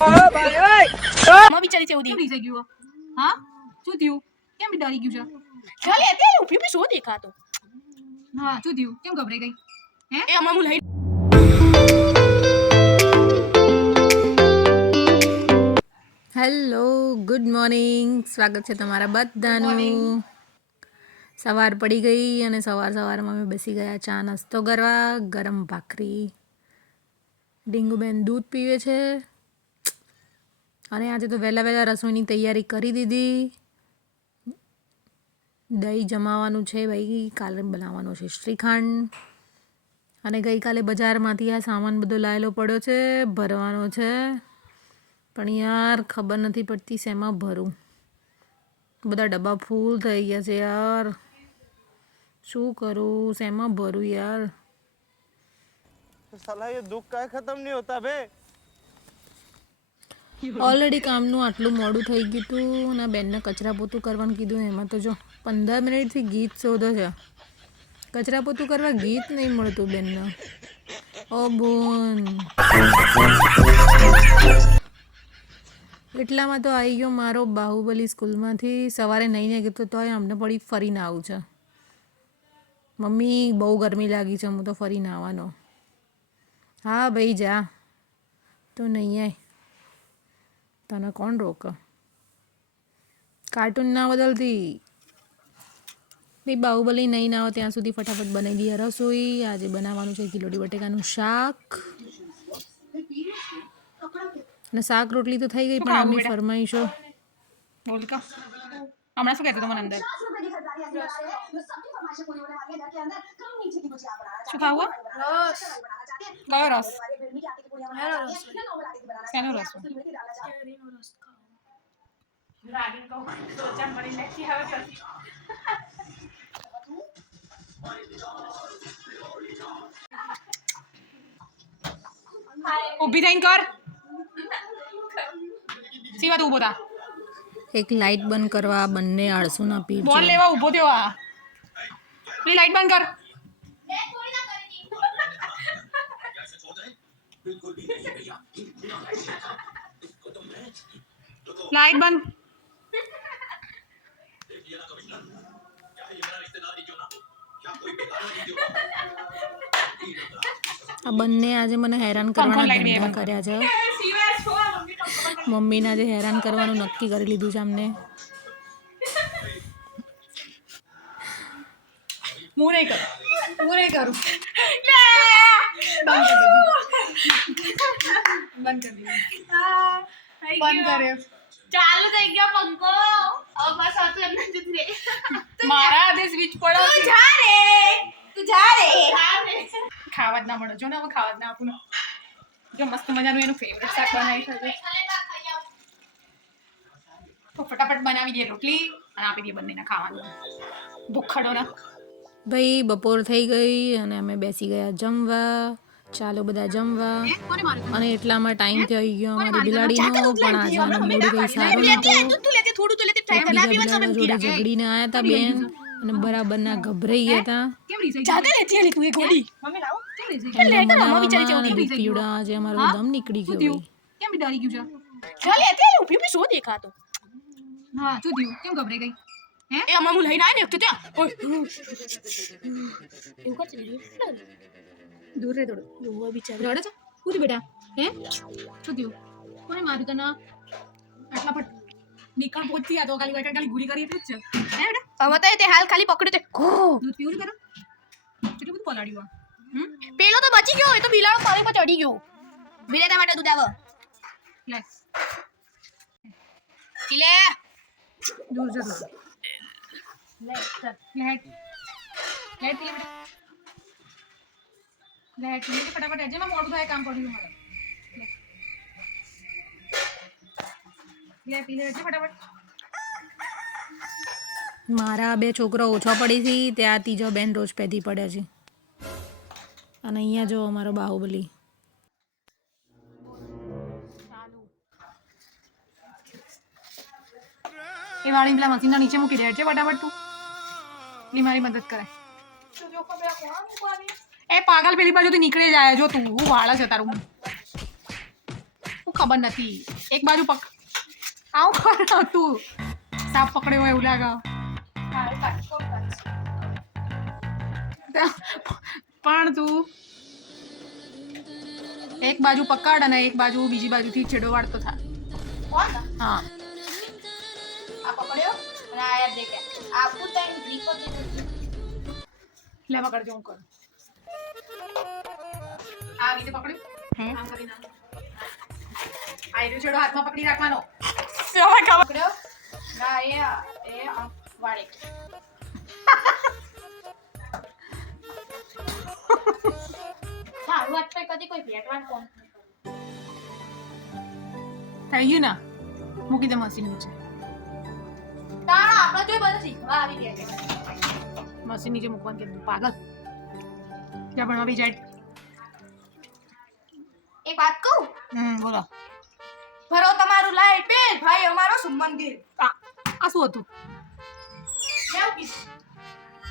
માં બિચારી છે ઉધી કેમ ગયું? હા? શું થયું? કેમ ડરી ગયું છે? ખાલી અત્યારે ઊભી ઊભી શું દેખાતો? હા શું થયું? કેમ ગભરાઈ ગઈ? હે? એ અમાર લઈ હેલો ગુડ મોર્નિંગ. સ્વાગત છે તમારા બધાનું. સવાર પડી ગઈ અને સવાર સવારમાં અમે બેસી ગયા ચા નાસ્તો કરવા ગરમ ભાખરી. ડીંગુબેન દૂધ પીવે છે. અને આજે તો વહેલા વહેલા રસોઈની તૈયારી કરી દીધી. દહીં જમાવાનું છે ભાઈ, કાલે બનાવવાનું છે શ્રીખંડ. અને ગઈકાલે બજારમાંથી આ સામાન બધો લાયેલો પડ્યો છે, ભરવાનો છે. પણ યાર, ખબર નથી પડતી શેમાં ભરું. બધા ડબ્બા ફૂલ થઈ ગયા છે યાર. શું કરું, શેમાં ભરું યાર? સલાહ દુઃખ કાંઈ ખતમ નહીં હોતા ભાઈ. ઓલરેડી કામનું આટલું મોડું થઈ ગયું હતું ના બેનને કચરા પોતું કરવાનું કીધું એમાં તો જો પંદર મિનિટથી ગીત શોધો છે. કચરા પોતું કરવા ગીત નહીં મળતું બેનને. ઓ બોન. એટલામાં તો આવી ગયો મારો બાહુબલી સ્કૂલમાંથી. સવારે નહીં ને ગયો તોય અમને પડી ફરીને આવું છે. મમ્મી, બહુ ગરમી લાગી છે, હું તો ફરીને આવવાનો. હા, ભાઈ જા. તો નહીં આય. તને કોણ રોક? કાર્ટૂન ના બદલતી ભાઈ બાહુબલી નહીં ના આવે ત્યાં સુધી ફટાફટ બનાવી દઈએ રસોઈ. આજે બનાવવાનું છે કિલોડી બટેકાનું શાક. અને શાક રોટલી તો થઈ ગઈ પણ આમની ફરમાઈશો. બોલ કા. હમણાં શું કહેતો હતો મને અંદર? શું ખાવું રસ કયો રસ શેનો રસ ઊભી થઈને કર સીવા તું ઊભો થા એક લાઇટ બંધ કરવા આ બંને આળસુના પીર બોલ લેવા ઊભો થયો આ. પેલી લાઈટ બંધ કર. લાઈટ બંધ. આ બંને આજે મને હેરાન કરવાના ધંધા કર્યા છે. મમ્મીને આજે હેરાન કરવાનું નક્કી કરી લીધું છે અમને. હું નહીં કરું. હું નહીં કરું. બંધ કરી દીધું. બંધ ચાલુ થઈ ગયો પંખો. એમને રે મારા હાથે સ્વિચ પડો તું જા રે. તું જા રે. ખાવા જ ના મળે. જો ને હવે ખાવા જ ના આપું ને. જો મસ્ત મજાનું એનું ફેવરેટ શાક બનાવી છે તો ફટાફટ બનાવી દે રોટલી અને આપી દે બંનેને ખાવાનું. ભૂખડોને. ભાઈ બપોર થઈ ગઈ અને અમે બેસી ગયા જમવા. ચાલો બધા જમવા. અને એટલામાં ટાઈમ થઈ ગયો. અમારી બિલાડીનો પણ આજે આનો મૂડ કઈ સારો નતો તું લેતી થોડું તું લેતી ટ્રાય બીજા બિલાડા જોડે ઝઘડીને આવ્યા હતા બેન? અને બરાબરના ગભરાઈ ગયા હતા. પીવડાવવા આજે અમારો દમ નીકળી ગયો કેમ ડરી ગયું ખાલી અત્યારે ઊભી ઊભી શું દેખાતો? છે હા શું થયું કેમ ગભરાઈ ગઈ? હે? એ અમાર હું લઈને આવી ને એક તો ત્યાં ઓય એવું કરશે દૂર રે થોડું. જોવા બિચારી. રડે છે? શું બેટા. હે? શું થયું કોને માર્યું તને આટલા પર નીકળ પહોંચી આ તો ખાલી બેટા ખાલી ગુરી કરી એટલું જ છે. હે બેટા? હવે તો તે હાલ ખાલી પકડ્યો તે. દૂધ પીવું છે કેટલું બધું પલાળ્યું આ? પેલો તો બચી ગયો એ તો બિલાડો પર ચડી ગયો. બિલાડા માટે દૂધ આવો. લે. ચીલે. દૂર છે દૂર લે ચાલ લેટ લેટ પી લે બેટા લેટ પી લે ફટાફટ આજે માં મોડું થાય કામ પડ્યું મારે લે લે પી લે આજે ફટાફટ મારા બે છોકરા ઓછા પડી છે ત્યાં ત્રીજો બેન રોજ પેદી પડ્યા છે. અને અહીંયા જો અમારો બાહુબલી. એ વાળીને પેલા મશીનના નીચે મૂકી દે. છે ફટાફટ તું. એટલી મારી મદદ કરે. એ પાગલ પેલી બાજુથી નીકળી જાય. જો તું હું વાળા છે તારું હું ખબર નથી. એક બાજુ પક આવું કર તું. સાપ પકડ્યો હોય એવું લાગે? પણ તું એક બાજુ પકડ અને એક બાજુ બીજી બાજુથી છેડો વાળતો થા. હા. આ પકડ્યો અને આ યાર દેખે ગ્રીપ જ લે પકડજો હું કરું. આ રીતે પકડ્યું? આમ. આ રીતે છેડો હાથમાં પકડી રાખવાનો. પકડ્યો? ના એ એ આ વાળે. હાથ પર કદી કોઈ ભેટવાન કોણ? થઈ ગયું ના? મૂકી દે મશીન નીચે. તારા આપણે જોઈ બધા શીખવા આવી ગયા મશીન નીચે મૂકવાનું કીધું પાગલ. ત્યાં પણ આવી જાય? એક વાત કહું? હમ બોલો. ભરો તમારું લાઈટ બિલ ભાઈ અમારો સંબંધી આ આ શું હતું?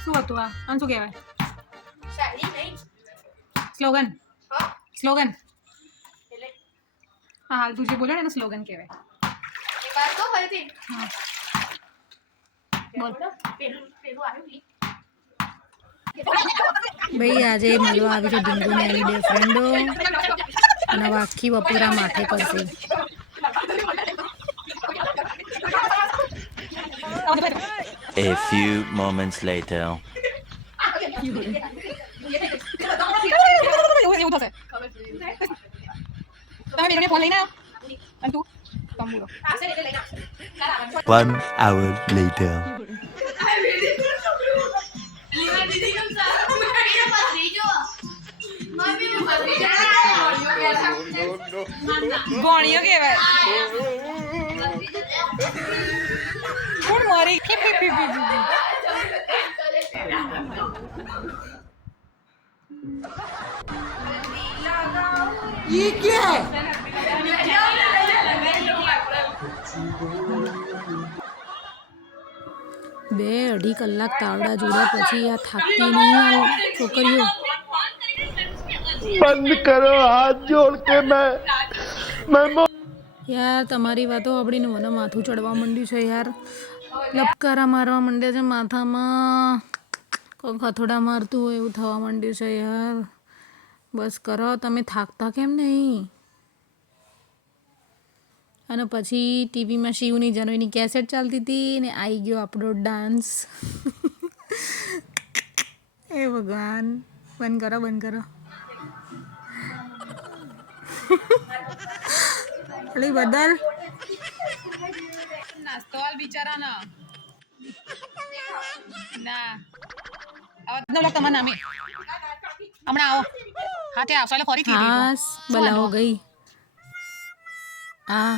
શું હતું આ? આને શું કહેવાય? સ્લોગન. હા? સ્લોગન. હા હાલ તું જે બોલે ને એનું સ્લોગન કહેવાય. એક વાત કહું ફરીથી હા બોલ પેલું પેલું આવ્યું ઈ. ભાઈ આજે મળવા આવી છે ઢીંગુને એની બે ફ્રેન્ડો અને હવે આખી બપોરા માથે કરશે A few moments later. એવું એવું થશે તમે બેનને ફોન લઈને આવો અને તું તંબુરો આવશે ને એટલે લઈને આવશે. કાલ આવવાનું. One hour later. ગોળીઓ કહેવાય કોણ મારી કે પી પી પી પી બે અઢી કલાક તાવડા જોડ્યા પછી આ થાકતી નહીં આ છોકરીઓ बंद करो हाथ जोड़ के मैं मैं मो- યાર, તમારી વાતો સાંભળીને મને માથું ચડવા માંડ્યું છે યાર. લપકારા મારવા માંડ્યા છે માથામાં. કોઈ હથોડા મારતું હોય એવું થવા માંડ્યું છે યાર. બસ કરો, તમે થાકતા કેમ નહીં? અને પછી ટીવીમાં શિવની જનોઈની કેસેટ ચાલતી હતી ને આવી ગયો આપણો ડાન્સ. એ ભગવાન, બંધ કરો બંધ કરો. અલી બદલ નાસ્તો હાલ બિચારા ના ના આવા ન લાગ તમારા નામે હમણાં આવો હા તે આવશો એટલે ફરીથી હાસ બલાવો ગઈ હા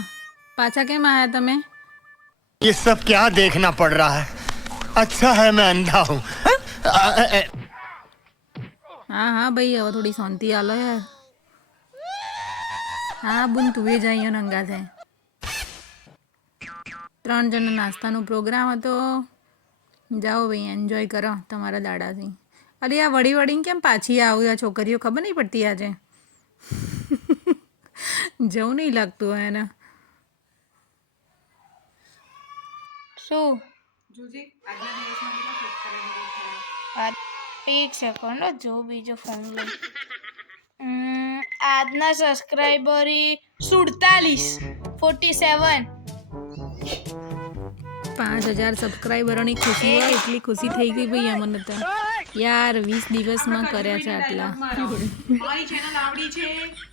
પાછા કેમ આયા તમે ये सब क्या देखना पड़ रहा है अच्छा है मैं अंधा हूँ હા હા ભાઈ હવે થોડી શાંતિ આલો યાર હા બુન તું એ જ અહીંયા નંગા છે ત્રણ જણનો નાસ્તાનો પ્રોગ્રામ હતો. જાઓ ભાઈ એન્જોય કરો તમારા દાડાથી. અરે આ વળી વળીને કેમ પાછી આવું? આ છોકરીઓ ખબર નહીં પડતી આજે. જવું નહીં લાગતું હોય એને. શું? એક સેકન્ડ જો બીજો ફોન લઈ આજના સબસ્ક્રાઈબર સુડતાલીસ ફોર્ટી સેવન પાંચ હજાર સબસ્ક્રાઈબરોની ખુશી હોય એટલી ખુશી થઈ ગઈ ભાઈ અમને તો યાર વીસ દિવસમાં કર્યા છે આટલા. મારી ચેનલ આવડી છે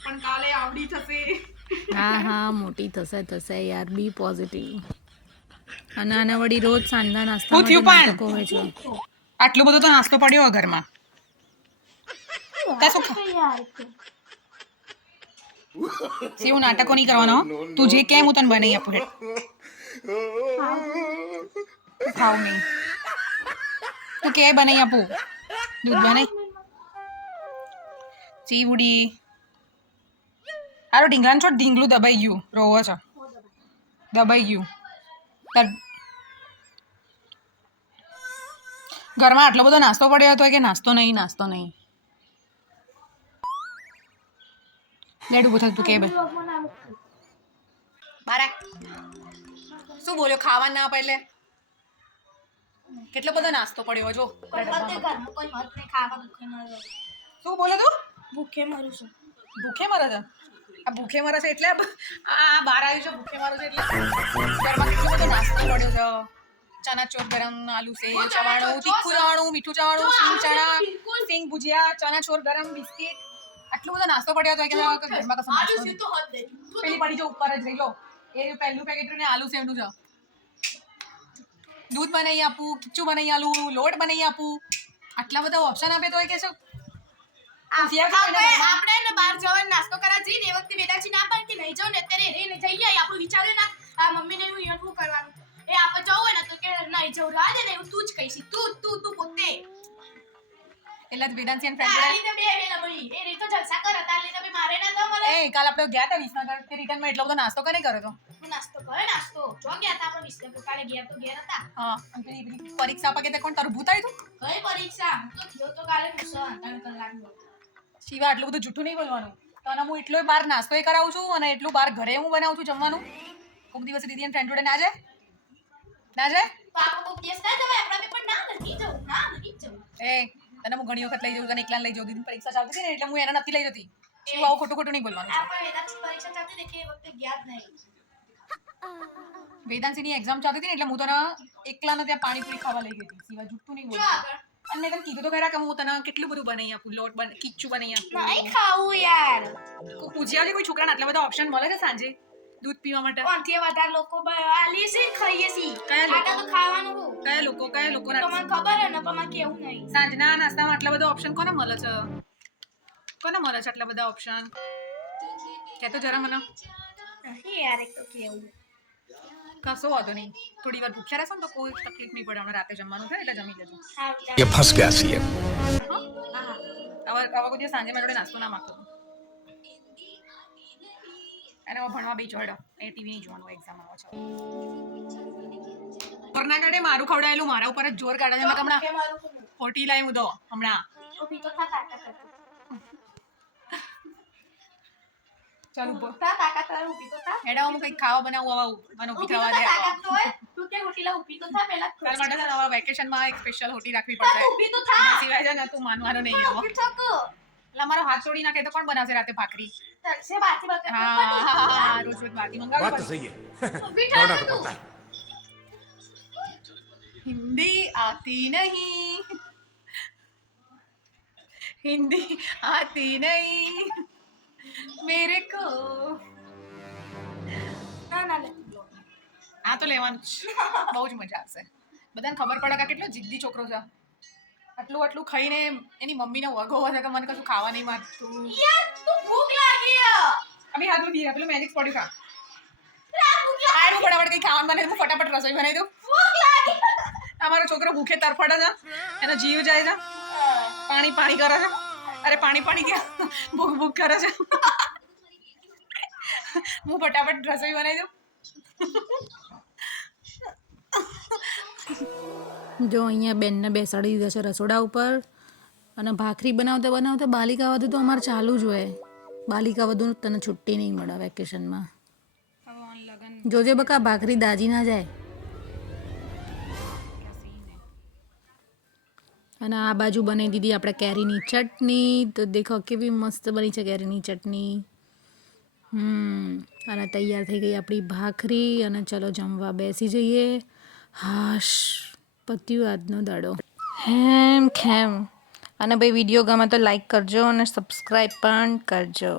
પણ કાલે આવડી થશે. હા હા મોટી થશે થશે યાર બી પોઝિટિવ અને આના વળી રોજ સાંજના નાસ્તા હોય છે. આટલો બધો તો નાસ્તો પડ્યો ઘરમાં. કાં શું ખા- નાટકો નહીં કરવાનો તું જે કેમ હું તને બનાવી આપું. ખાવ નહીં. તું કે બનાવી આપું? દૂધ બનાવી ચીવડી. આરો ઢીંગલાને છોડ ઢીંગલું દબાઈ ગયું. રોવો છો. દબાઈ ગયું. ઘરમાં આટલો બધો નાસ્તો પડ્યો હતો કે નાસ્તો નહીં નાસ્તો નહીં? લેડ ઊભો થતું કે બે. આય. શું બોલ્યો? ખાવા ના એટલે? કેટલો બધો નાસ્તો પડ્યો જો. પણ બધે ઘરમાં કોઈ મત નહીં ખાવા ભૂખે મરો શું બોલે તું? ભૂખે મરું છું. ભૂખે મરે છે? આ ભૂખે મરે છે એટલે? આ બહાર આવ્યું છે ભૂખે મરો છે એટલે? ઘરમાં કેટલો બધો નાસ્તો પડ્યો છે? ચના ચોર ગરમ આલુ સેવ ચવાણું તીખું ચવાણું મીઠું ચવાણું સિંગ ચણા સિંગ ભુજિયા ચના ચોર ગરમ બિસ્કિટ આટલો બધો નાસ્તો પડ્યો હતો કે ઘરમાં કશું નાસ્તો નથી. તો હદ નહીં. પેલી પડી જો ઉપર જ રહી લો એ પહેલું પેકેટ ને આલુ સેવનું છે દૂધ બનાવી આપું ખીચું બનાવી આલું લોટ બનાવી આપું. આટલા બધા ઓપ્શન આપે તો એ કે છે આપણે ને બહાર જવાનો નાસ્તો કરવા જઈને એ વખતે વેદાજી ના પાડી કે નહીં જો ને અત્યારે રહીને જઈ જાય આપણું વિચાર્યું ના આ મમ્મીને ને એવું કરવાનું એ આપણે જવું હોય ને તો કે નહીં જવું રાહ દે ને તું જ કહીશ. તું તું તું પોતે. એટલે જ વેદાંશી અને આ ફ્રેન્ડ એ તો કાલ આપણે ગયા હતા વિસનગર. તે રિટર્નમાં એટલો બધો નાસ્તો કરે કર્યો તો? નાસ્તો કરે નાસ્તો. જો ગયા હતા આપણે વિસનગર કાલે ગયા તો ગયા હતા હા અંતરી પરીક્ષા પાકે તે કોણ? તારું ભૂત આવ્યું કઈ પરીક્ષા? તો થયો તો કાલે ટ્યુશન ત્રણ શિવા આટલું બધું જૂઠું નહીં બોલવાનું. તને હું એટલો બહાર નાસ્તો એ કરાવું છું અને એટલું બહાર ઘરે હું બનાવું છું જમવાનું? કોઈક દિવસે દીદી ફ્રેન્ડ જોડે ના જાય? ના જાય? તો આપણે દિવસ ના જવાય આપણે પણ ના નથી જવું. ના નથી જવું. એ તને હું ઘણી વખત લઈ જાઉં તને એકલા લઈ જાઉં દીદી પરીક્ષા ચાલતી હતી ને એટલે હું એને નથી લઈ જતી. શિવા આવું ખોટું ખોટું નહીં બોલવાનું હતી વેદાંશીની એક્ઝામ ચાલતી હતી ને એટલે હું તને એકલાને ત્યાં પાણીપુરી ખાવા લઈ ગઈ હતી. સિવાય જૂઠું નહીં બોલવાનું અને મેં તને કીધું તો ખરા કે હું તને કેટલું બધું બનાવી આપું લોટ બન કિચ્ચું બનાવી આપું. નહીં ખાવું યાર. કોઈ પૂછ્યા કોઈ છોકરાને આટલા બધા ઓપ્શન મળે છે સાંજે? દૂધ પીવા માટે? ઓનથી વધારે લોકો આલી છે ખાઈએ છે. આટા તો ખાવાનું કયા લોકો? કયા લોકો તો મને ખબર હે ને પણ મને કેવું નહીં. સાંજના નાસ્તામાં આટલા બધા ઓપ્શન કોને મળે છે? કોને મળે છે આટલા બધા ઓપ્શન કે તો જરા મને. યાર એક તો કેવું. કશો વાંધો નહીં. થોડી વાર ભૂખ્યા રહેશો તો કોઈ તકલીફ નહીં પડે. હમણાં રાતે જમવાનું થાય એટલે જમી લેજો. એ ફસ ગયા છીએ. હવે હવે કોઈ સાંજે મારા જોડે નાસ્તો ના માંગતો અને હવે ભણવા બી જોડો એ ટીવી નહીં જોવાનું એક્ઝામ આવે છે. ઘરના કાઢે મારું ખવડાયેલું મારા ઉપર જ જોર કાઢે છે. હમણાં ફોટી મારું લાવી હું હમણાં તો થા તાકાત કર. ચાલ ઊભો. તાકાત કર, ઊભી તો થા. મેડમ હું કંઈક ખાવા બનાવું આવા મને ઊભી ઊભી થવા દે. તાકાત તો તું કે હોટીલા ઊભી તો થા પહેલા. તાર માટે છે ને હવે વેકેશનમાં એક સ્પેશિયલ હોટી રાખવી પડશે. ઊભી તો થા. સિવાય છે ને તું માનવાનો નહીં હવે ઊભી થા એટલે અમારો હાથ તોડી નાખે તો કોણ બનાવશે રાતે ભાખરી? ચાલશે, બાકી બાકી હા પણ હા, ઊભી હા થા. રોજ રોજ બાકી મંગાવવી પડશે. सही है ઊભી થા ને તું. हिंदी आती नहीं हिंदी आती नहीं मेरे को ના ના લે. આ તો લેવાનું જ બહુ જ મજા આવશે બધાને ખબર પડે કે આ કેટલો જિદ્દી છોકરો છે આટલું આટલું ખાઈને એની મમ્મીને વગો હોય કે મને કશું ખાવા નહીં માંગતું યાર, તું ભૂખ લાગી હે. અભી હાથ બી પેલું મેજિક પડ્યું ખા લા, ભૂખ લાગી. આનું ફટાફટ કંઈ ખાવાનું બને હું ફટાફટ રસોઈ બનાવી દઉં ભૂખ લાગી. અમારો છોકરો ભૂખે તરફડે છે એનો જીવ જાય છે પાણી પાણી કરે છે અરે પાણી પાણી ગયા ભૂખ ભૂખ કરે છે હું ફટાફટ રસોઈ બનાવી દઉં જો અહીંયા બેનને બેસાડી દીધા છે રસોડા ઉપર. અને ભાખરી બનાવતા બનાવતા બાલિકા વધુ તો અમારે ચાલુ જ હોય. બાલિકા વધુ તને છુટ્ટી નહીં મળે વેકેશનમાં. જોજે બકા ભાખરી દાજી ના જાય. અને આ બાજુ બનાવી દીધી આપણે કેરીની ચટણી. તો દેખો કેવી મસ્ત બની છે કેરીની ચટણી. હમ અને તૈયાર થઈ ગઈ આપણી ભાખરી. અને ચલો જમવા બેસી જઈએ. હાશ પત્યું આજનો દાડો. હેમ ખેમ. અને ભાઈ વીડિયો ગમે તો લાઈક કરજો અને સબસ્ક્રાઈબ પણ કરજો.